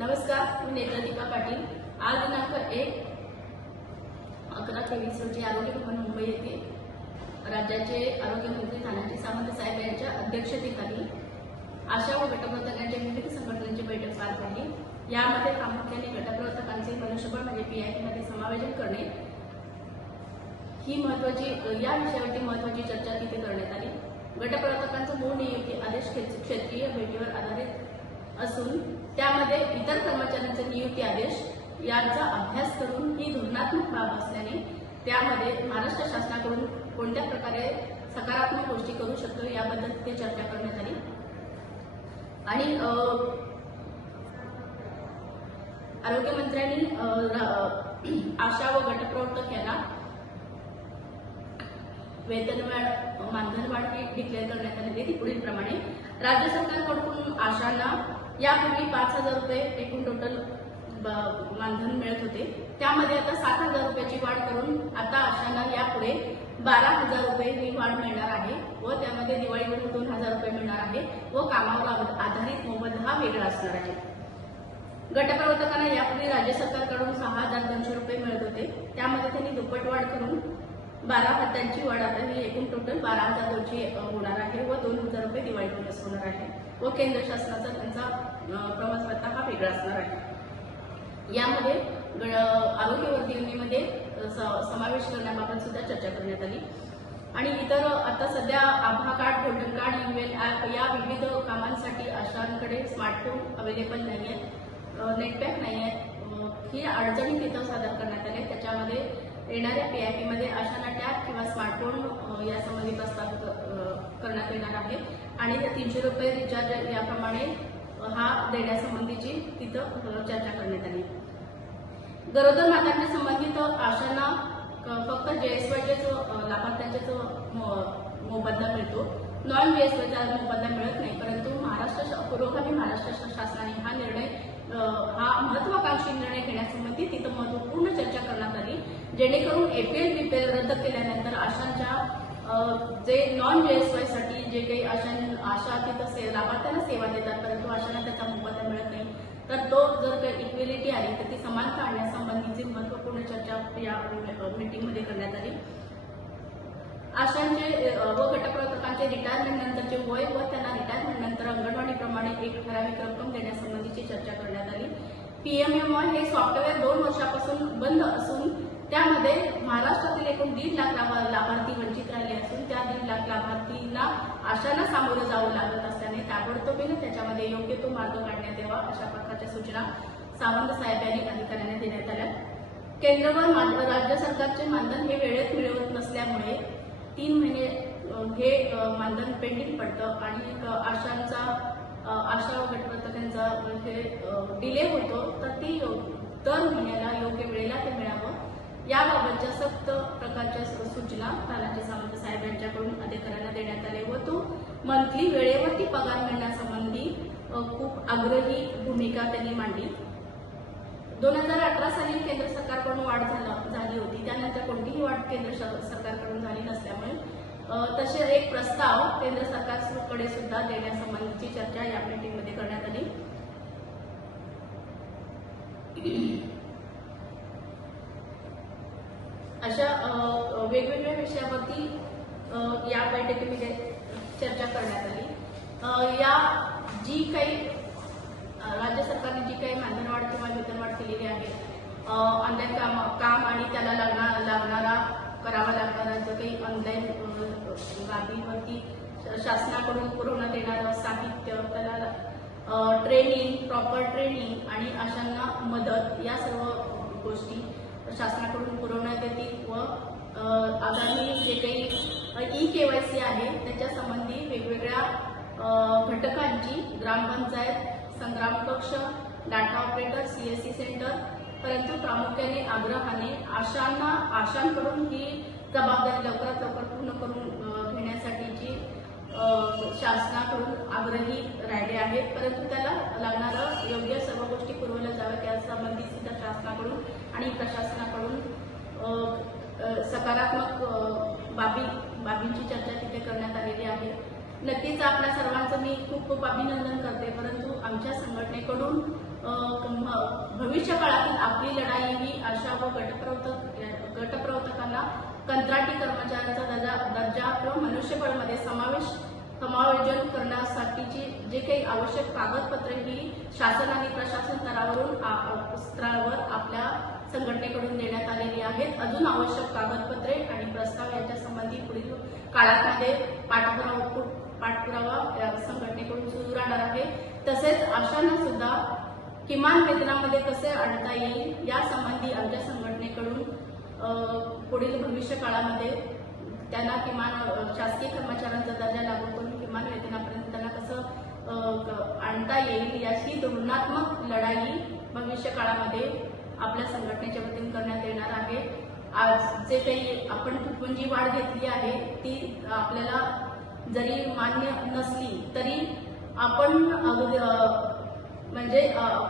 नमस्कार मी नेत्रदीपा पाटील. आज दिनांक एक अकरा तेवीस रोजी आरोग्य भवन मुंबई येथे राज्याचे आरोग्यमंत्री तानाजी सावंत साहेब यांच्या अध्यक्षतेखाली आशा व गटप्रवर्तकांच्या विविध संघटनांची बैठक पार पडली. यामध्ये प्रामुख्याने गटप्रवर्तकांचे मनुष्यबळ म्हणजे पीआयमध्ये समायोजन करणे. ही महत्वाची या विषयावरती महत्वाची चर्चा तिथे करण्यात आली. गटप्रवर्तकांचं मूळ नियुक्ती आदेश क्षेत्रीय भेटीवर आधारित असून त्यामध्ये इतर कर्मचाऱ्यांचे नियुक्ती आदेश यांचा अभ्यास करून ही धोरणात्मक बाब असल्याने त्यामध्ये महाराष्ट्र शासनाकडून कोणत्या प्रकारे सकारात्मक गोष्टी करू शकतो याबद्दल ते चर्चा करण्यात आली. आणि आरोग्यमंत्र्यांनी आशा व गटप्रवर्तक यांना वेतनवाढ मानधनवाढ डिक्लेअर करण्यात आलेली ती पुढील प्रमाणे राज्य सरकारकडून आशांना यापूर्वी पाच हजार रुपये एकूण टोटल ब- मानधन मिळत होते. त्यामध्ये आता सात हजार रुपयाची वाढ करून आता आशांना यापुढे बारा हजार रुपये ही वाढ मिळणार आहे व त्यामध्ये दिवाळीवर दोन हजार रुपये मिळणार आहे व कामावर आधारित मोबद हा वेगळा असणार आहे. गटप्रवर्तकांना यापूर्वी राज्य सरकारकडून सहा हजार दोनशे रुपये मिळत होते. त्यामध्ये त्यांनी दुप्पट वाढ करून बारा हप्त्यांची वाढ आता ही एकूण टोटल बारा हजार दोनशे होणार आहे. दोन हजार रुपये दिवाळी बोनस होणार आहे. व केंद्र शासनाचा त्यांचा प्रवास भत्ता हा वेगळा असणार आहे. यामध्ये आरोग्य आरोग्यवर्ती योजनेमध्ये स- समावेश करण्याबाबत सुद्धा चर्चा करण्यात आली. आणि इतर आता सध्या आभा card golden card U N app या विविध कामांसाठी आशांकडे स्मार्टफोन अवेलेबल नाही आहेत नेटपॅक नाही आहेत ही अडचणी तिथं सादर करण्यात आल्या. त्याच्यामध्ये येणाऱ्या पीआयपी मध्ये अशांना टॅब किंवा स्मार्टफोन यासंबंधी प्रस्ताव करण्यात येणार आहे. आणि त्या तीनशे रुपये रिचार्ज याप्रमाणे हा देण्यासंबंधीची तिथं चर्चा करण्यात आली. गरोदर मातांच्या संबंधित आशांना क- फक्त जो लाभार्थ्यांचा जो मोबदला मिळतो. नॉन जेएसवायचा मोबदला मिळत नाही परंतु महाराष्ट्र पुरोगामी महाराष्ट्र शासनाने हा निर्णय हा महत्वाकांक्षी निर्णय घेण्यासंबंधी तिथं महत्त्वपूर्ण चर्चा करण्यात आली. जेणेकरून एपीएल बीपीएल रद्द केल्यानंतर आशांच्या जे नॉन जेएसवायसाठी जे काही आशा आशा तिथं लाभार्थ्यांना सेवा देतात परंतु आशांना त्याचा मोबदला मिळत नाही तर तो जर काही इक्वेलिटी आली तर ती समानता आणण्यासंबंधीची महत्त्वपूर्ण चर्चा या मीटिंगमध्ये करण्यात आली. आशांचे व व ते रिटायरमेंट नंतरचे वय व त्यांना रिटायरमेंट नंतर अंगणवाडीप्रमाणे एक ठराविक रक्कम देण्यासंबंधीची चर्चा करण्यात आली. पीएमएमआय हे सॉफ्टवेअर दोन वर्षापासून बंद असून त्यामध्ये महाराष्ट्रातील एकूण दीड लाख लाभार्थी वंचित राहिले असून त्या दीड लाख लाभार्थींना आशांना सामोरं जावं लागत असल्याने ताबडतोबीने त्याच्यामध्ये योग्य तो मार्ग काढण्यात यावा अशा प्रकारच्या सूचना सावंत साहेब यांनी अधिकाऱ्यांना देण्यात आल्या. केंद्र व राज्य सरकारचे मानधन हे वेळेत मिळवत नसल्यामुळे तीन महिने हे मानधन पेंडिंग पडतं आणि आशांचा आशा व गटवर्तकांचा हे डिले होतो तर ती दर महिन्याला योग्य वेळेला ते मिळावं. याबाबतच्या सक्त प्रकारच्या सूचना तानाजी सावंत साहेब यांच्याकडून अधिकाऱ्यांना देण्यात आले व तो मंथली वेळेवरती पगार मिळण्यासंबंधी खूप आग्रही भूमिका त्यांनी मांडली. दोन हजार अठरा साली केंद्र सरकारकडून वाढ झाला- झाली होती. त्यानंतर कोणतीही वाढ केंद्र सरकारकडून तसे एक प्रस्ताव केंद्र सरकारकडे सुद्धा देण्यासंबंधीची चर्चा या मीटिंगमध्ये करण्यात आली. अशा वेगवेगळ्या विषयावरती या बैठकीमध्ये चर्चा करण्यात आली. या जी काही राज्य सरकारने जी काही मानधनवाढ किंवा वेतनवाढ केलेली आहे ऑनलाईन काम काम आणि त्याला लागणार लागणारा करावा लागणारा जो काही ऑनलाईन अ, बाबीवरती शासनाकडून पुरवण्यात येणारं साहित्य त्याला ट्रेनिंग प्रॉपर ट्रेनिंग आणि अशांना मदत या सर्व गोष्टी शासनाकडून पुरवण्यात येतील व आगामी जे काही ई केवायसी आहे त्याच्या संबंधी वेगवेगळ्या घटकांची ग्रामपंचायत संग्राम कक्ष डाटा ऑपरेटर सीएससी सेंटर परंतु प्रामुख्याने आग्रहाने आशांना आशांकडून ही जबाबदारी लवकरात लवकर पूर्ण करून घेण्यासाठीची शासनाकडून आग्रही राहिले आहेत. परंतु त्याला लागणारं योग्य सर्व गोष्टी पुरवल्या जाव्या त्यासंबंधी सुद्धा शासनाकडून आणि प्रशासनाकडून सकारात्मक बाबी बाबींची चर्चा तिथे करण्यात आलेली आहे. नक्कीच आपल्या सर्वांचं मी खूप खूप अभिनंदन करते. परंतु आमच्या संघटनेकडून भविष्य काळातील आपली लढाई ही आशा व गटप्रवर्तक गटप्रवर्तकांना कंत्राटी कर्मचाऱ्यांचा दर्जा दर्जा किंवा मनुष्यबळमध्ये समावेश समायोजन करण्यासाठीची जे काही आवश्यक कागदपत्रे ही शासन आणि प्रशासन स्तरावरून स्तरावर आपल्या संघटनेकडून देण्यात आलेली आहेत. अजून आवश्यक कागदपत्रे आणि प्रस्ताव यांच्या संबंधी पुढील काळामध्ये पाठपुरावा पाठपुरावा संघटनेकडून सुरू राहणार आहे. तसेच अशांना सुद्धा किमान वेतनामध्ये कसे आणता येईल यासंबंधी आमच्या संघटनेकडून पुढील भविष्य काळामध्ये त्यांना किमान शासकीय कर्मचाऱ्यांचा दर्जा लागू करून किमान वेतनापर्यंत त्यांना कसं आणता येईल याची धोरणात्मक लढाई भविष्य काळामध्ये आपल्या संघटनेच्या वतीने करण्यात येणार आहे. आज जे काही आपण तुटपुंजी वाढ घेतली आहे ती आपल्याला जरी मान्य नसली तरी आपण अगदी म्हणजे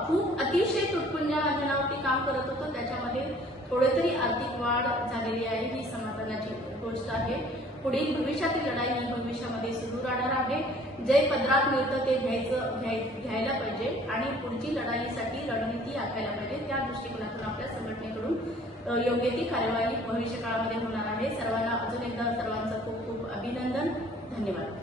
खूप अतिशय तुटपुंज्या वाचनावरती काम करत होतो. त्याच्यामध्ये थोडे तरी आर्थिक वाढ झालेली आहे. ही समाधानाची गोष्ट आहे. पुढील भविष्यातील लढाई ही भविष्यामध्ये सुरू राहणार आहे. जे पदरात मिळतं ते घ्यायचं घ्यायला पाहिजे आणि पुढची लढाईसाठी रणनीती आखायला पाहिजे. त्या दृष्टिकोनातून आपल्या संघटनेकडून योग्य ती कार्यवाही भविष्य काळामध्ये होणार आहे. सर्वांना अजून एकदा सर्वांचं खूप खूप अभिनंदन. धन्यवाद.